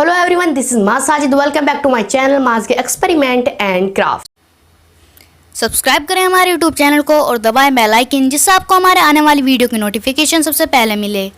Hello everyone, this is Maaz Sajid. Welcome back to my channel Maaz के experiment and craft. Subscribe करें हमारे YouTube channel को और दबाएं बेल आइकन, जिससे आपको हमारे आने वाली वीडियो की नोटिफिकेशन सबसे पहले मिले।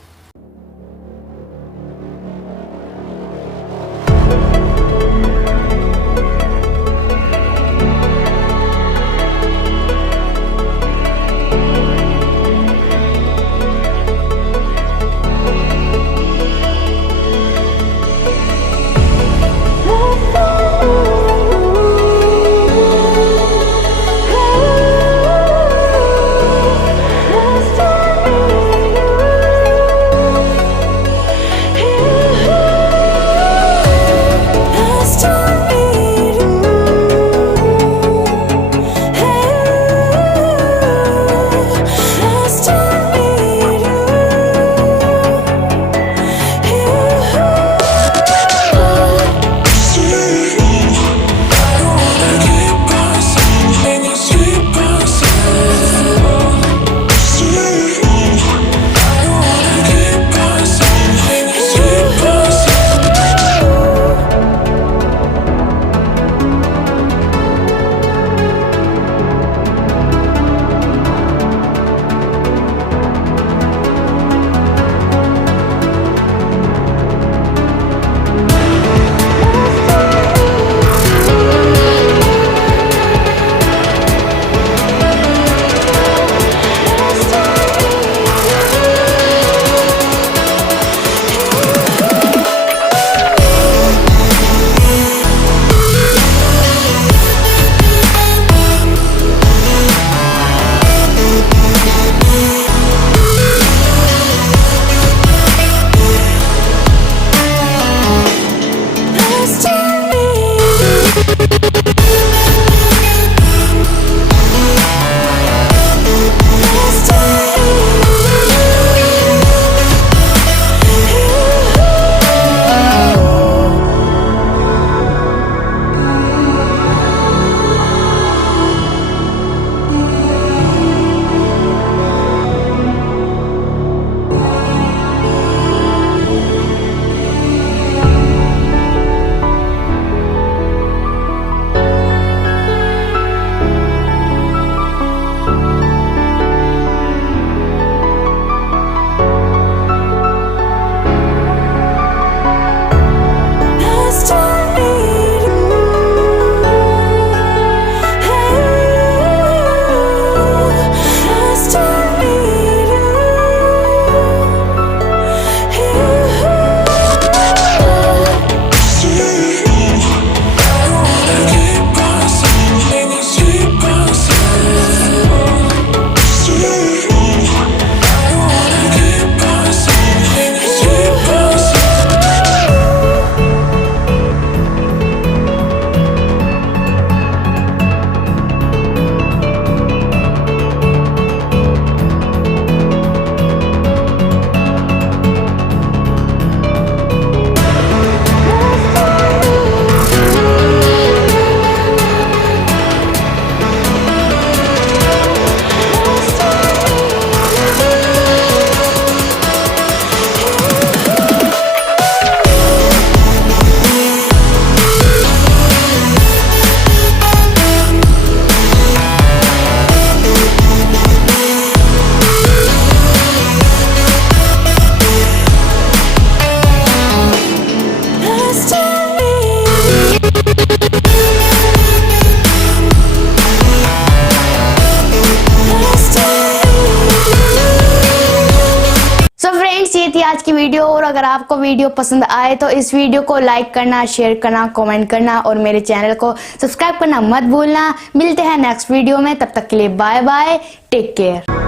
ये थी आज की वीडियो, और अगर आपको वीडियो पसंद आए तो इस वीडियो को लाइक करना, शेयर करना, कमेंट करना और मेरे चैनल को सब्सक्राइब करना मत भूलना। मिलते हैं नेक्स्ट वीडियो में, तब तक के लिए बाय बाय, टेक केयर।